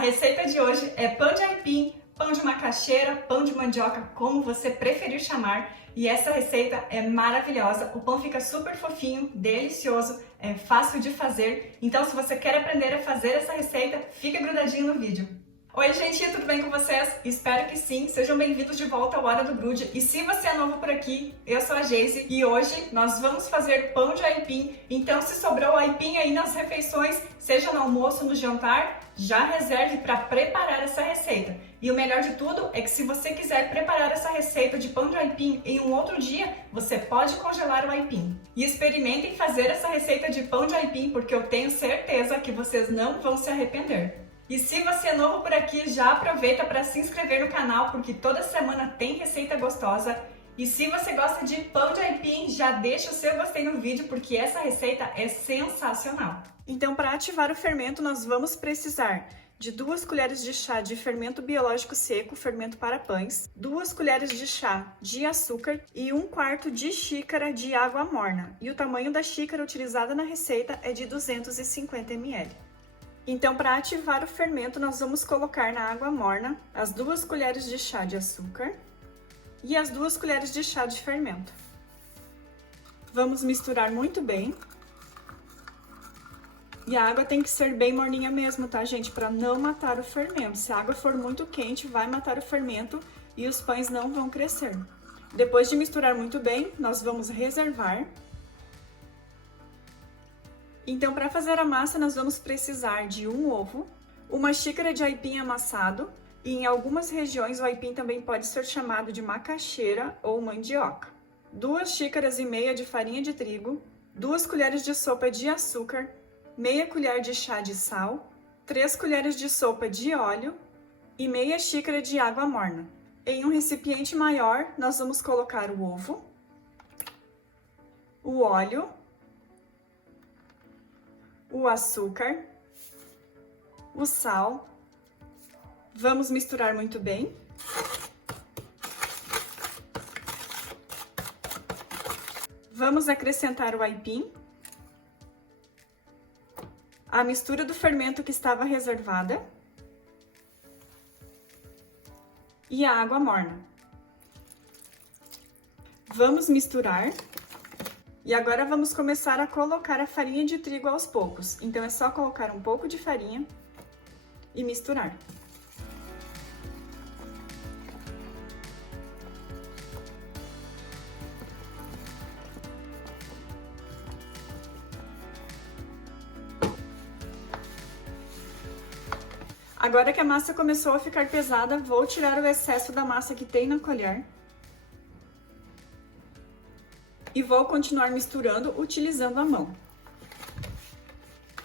receita de hoje é pão de aipim, pão de macaxeira, pão de mandioca, como você preferir chamar. E essa receita é maravilhosa, o pão fica super fofinho, delicioso, é fácil de fazer. Então se você quer aprender a fazer essa receita, fica grudadinho no vídeo. Oi gente, tudo bem com vocês? Espero que sim, sejam bem-vindos de volta ao Hora do Grude. E se você é novo por aqui, eu sou a Geise e hoje nós vamos fazer pão de aipim. Então se sobrou aipim aí nas refeições, seja no almoço, no jantar, já reserve para preparar essa receita. E o melhor de tudo é que se você quiser preparar essa receita de pão de aipim em um outro dia, você pode congelar o aipim. E experimentem fazer essa receita de pão de aipim, porque eu tenho certeza que vocês não vão se arrepender. E se você é novo por aqui, já aproveita para se inscrever no canal, porque toda semana tem receita gostosa. E se você gosta de pão de aipim, já deixa o seu gostei no vídeo, porque essa receita é sensacional. Então, para ativar o fermento, nós vamos precisar de 2 colheres de chá de fermento biológico seco, fermento para pães, 2 colheres de chá de açúcar e 1/4 de xícara de água morna. E o tamanho da xícara utilizada na receita é de 250 ml. Então, para ativar o fermento, nós vamos colocar na água morna as 2 colheres de chá de açúcar e as 2 colheres de chá de fermento. Vamos misturar muito bem. E a água tem que ser bem morninha mesmo, tá, gente? Para não matar o fermento. Se a água for muito quente, vai matar o fermento e os pães não vão crescer. Depois de misturar muito bem, nós vamos reservar. Então, para fazer a massa, nós vamos precisar de 1 ovo, 1 xícara de aipim amassado, e em algumas regiões o aipim também pode ser chamado de macaxeira ou mandioca, 2 xícaras e meia de farinha de trigo, 2 colheres de sopa de açúcar, meia colher de chá de sal, 3 colheres de sopa de óleo e meia xícara de água morna. Em um recipiente maior, nós vamos colocar o ovo, o óleo, o açúcar, o sal. Vamos misturar muito bem. Vamos acrescentar o aipim, a mistura do fermento que estava reservada e a água morna. Vamos misturar. E agora vamos começar a colocar a farinha de trigo aos poucos. Então, é só colocar um pouco de farinha e misturar. Agora que a massa começou a ficar pesada, vou tirar o excesso da massa que tem na colher. E vou continuar misturando utilizando a mão.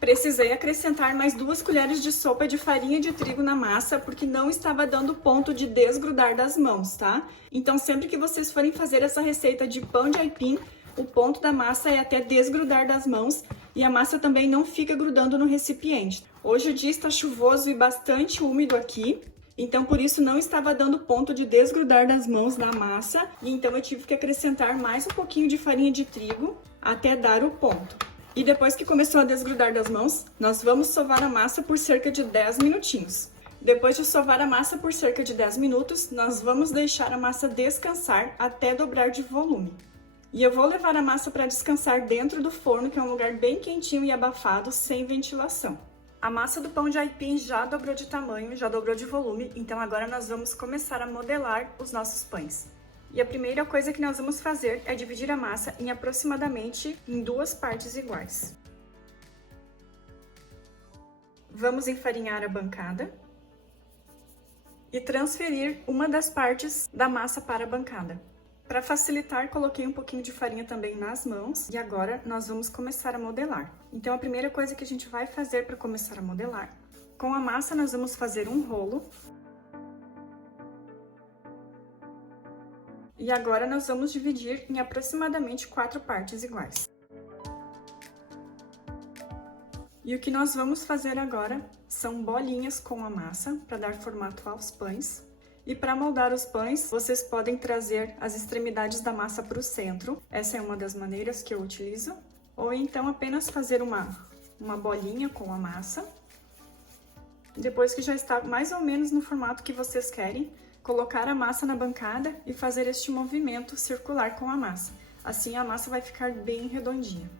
Precisei acrescentar mais 2 colheres de sopa de farinha de trigo na massa, porque não estava dando ponto de desgrudar das mãos, tá? Então, sempre que vocês forem fazer essa receita de pão de aipim, o ponto da massa é até desgrudar das mãos e a massa também não fica grudando no recipiente. Hoje o dia está chuvoso e bastante úmido aqui. Então, por isso, não estava dando ponto de desgrudar das mãos da massa. E então, eu tive que acrescentar mais um pouquinho de farinha de trigo até dar o ponto. E depois que começou a desgrudar das mãos, nós vamos sovar a massa por cerca de 10 minutinhos. Depois de sovar a massa por cerca de 10 minutos, nós vamos deixar a massa descansar até dobrar de volume. E eu vou levar a massa para descansar dentro do forno, que é um lugar bem quentinho e abafado, sem ventilação. A massa do pão de aipim já dobrou de tamanho, já dobrou de volume, então agora nós vamos começar a modelar os nossos pães. E a primeira coisa que nós vamos fazer é dividir a massa em aproximadamente 2 partes iguais. Vamos enfarinhar a bancada e transferir uma das partes da massa para a bancada. Para facilitar, coloquei um pouquinho de farinha também nas mãos e agora nós vamos começar a modelar. Então, a primeira coisa que a gente vai fazer para começar a modelar, com a massa nós vamos fazer um rolo. E agora nós vamos dividir em aproximadamente 4 partes iguais. E o que nós vamos fazer agora são bolinhas com a massa para dar formato aos pães. E para moldar os pães, vocês podem trazer as extremidades da massa para o centro. Essa é uma das maneiras que eu utilizo. Ou então apenas fazer uma bolinha com a massa Depois que já está mais ou menos no formato que vocês querem, colocar a massa na bancada e fazer este movimento circular com a massa. Assim a massa vai ficar bem redondinha.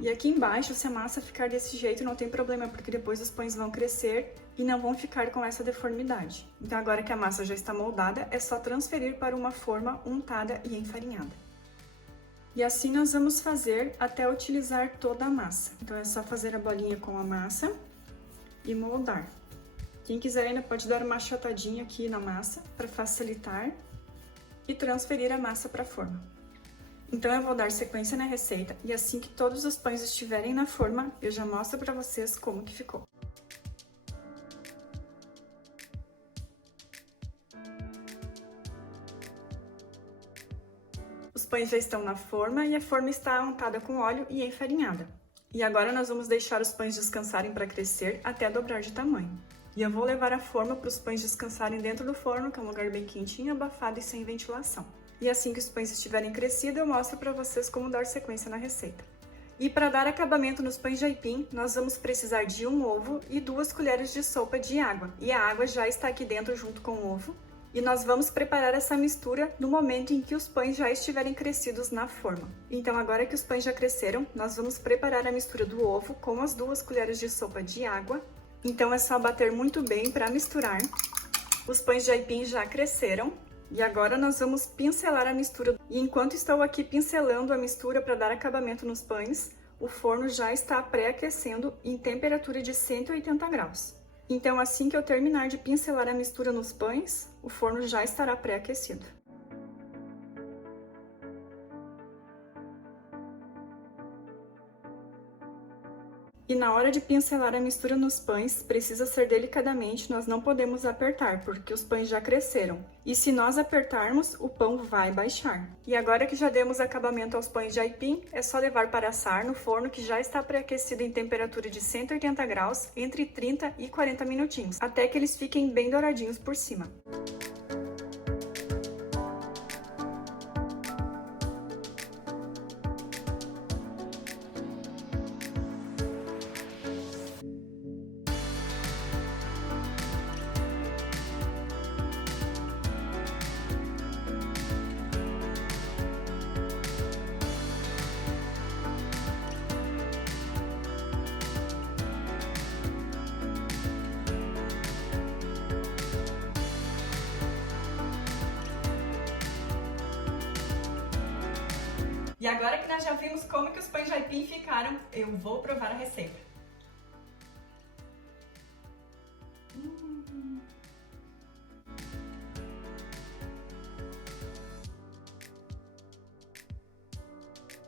E aqui embaixo, se a massa ficar desse jeito, não tem problema, porque depois os pães vão crescer e não vão ficar com essa deformidade. Então agora que a massa já está moldada, é só transferir para uma forma untada e enfarinhada. E assim nós vamos fazer até utilizar toda a massa. Então é só fazer a bolinha com a massa e moldar. Quem quiser ainda pode dar uma achatadinha aqui na massa para facilitar e transferir a massa para a forma. Então eu vou dar sequência na receita e assim que todos os pães estiverem na forma, eu já mostro para vocês como que ficou. Os pães já estão na forma e a forma está untada com óleo e enfarinhada. E agora nós vamos deixar os pães descansarem para crescer até dobrar de tamanho. E eu vou levar a forma para os pães descansarem dentro do forno, que é um lugar bem quentinho, abafado e sem ventilação. E assim que os pães estiverem crescidos, eu mostro para vocês como dar sequência na receita. E para dar acabamento nos pães de aipim, nós vamos precisar de um ovo e 2 colheres de sopa de água. E a água já está aqui dentro junto com o ovo. E nós vamos preparar essa mistura no momento em que os pães já estiverem crescidos na forma. Então agora que os pães já cresceram, nós vamos preparar a mistura do ovo com as 2 colheres de sopa de água. Então é só bater muito bem para misturar. Os pães de aipim já cresceram. E agora nós vamos pincelar a mistura. E enquanto estou aqui pincelando a mistura para dar acabamento nos pães, o forno já está pré-aquecendo em temperatura de 180 graus. Então assim que eu terminar de pincelar a mistura nos pães, o forno já estará pré-aquecido. E na hora de pincelar a mistura nos pães, precisa ser delicadamente, nós não podemos apertar, porque os pães já cresceram. E se nós apertarmos, o pão vai baixar. E agora que já demos acabamento aos pães de aipim, é só levar para assar no forno que já está pré-aquecido em temperatura de 180 graus, entre 30 e 40 minutinhos, até que eles fiquem bem douradinhos por cima. E agora que nós já vimos como que os pães de aipim ficaram, eu vou provar a receita.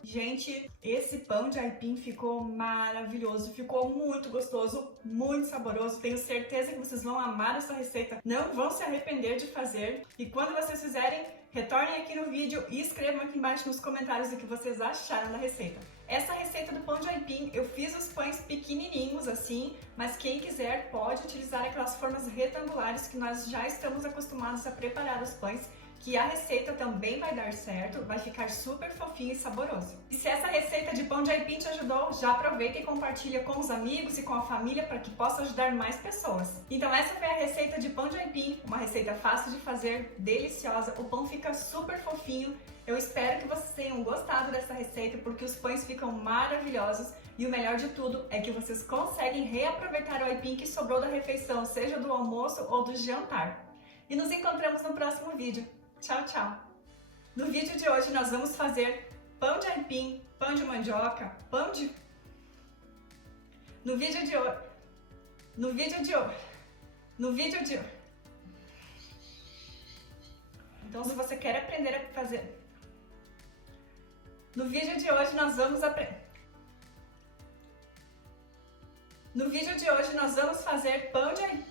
Gente, esse pão de aipim ficou maravilhoso, ficou muito gostoso, muito saboroso. Tenho certeza que vocês vão amar essa receita, não vão se arrepender de fazer. E quando vocês fizerem, retornem aqui no vídeo e escrevam aqui embaixo nos comentários o que vocês acharam da receita. Essa receita do pão de aipim, eu fiz os pães pequenininhos assim, mas quem quiser pode utilizar aquelas formas retangulares que nós já estamos acostumados a preparar os pães, que a receita também vai dar certo, vai ficar super fofinho e saboroso. E se essa receita de pão de aipim te ajudou, já aproveita e compartilha com os amigos e com a família para que possa ajudar mais pessoas. Então essa foi a receita de pão de aipim, uma receita fácil de fazer, deliciosa, o pão fica super fofinho. Eu espero que vocês tenham gostado dessa receita, porque os pães ficam maravilhosos e o melhor de tudo é que vocês conseguem reaproveitar o aipim que sobrou da refeição, seja do almoço ou do jantar. E nos encontramos no próximo vídeo. Tchau, tchau! No vídeo de hoje nós vamos fazer pão de aipim, pão de mandioca, No vídeo de hoje... Então se você quer aprender a fazer... No vídeo de hoje nós vamos aprender... No vídeo de hoje nós vamos fazer pão de aipim...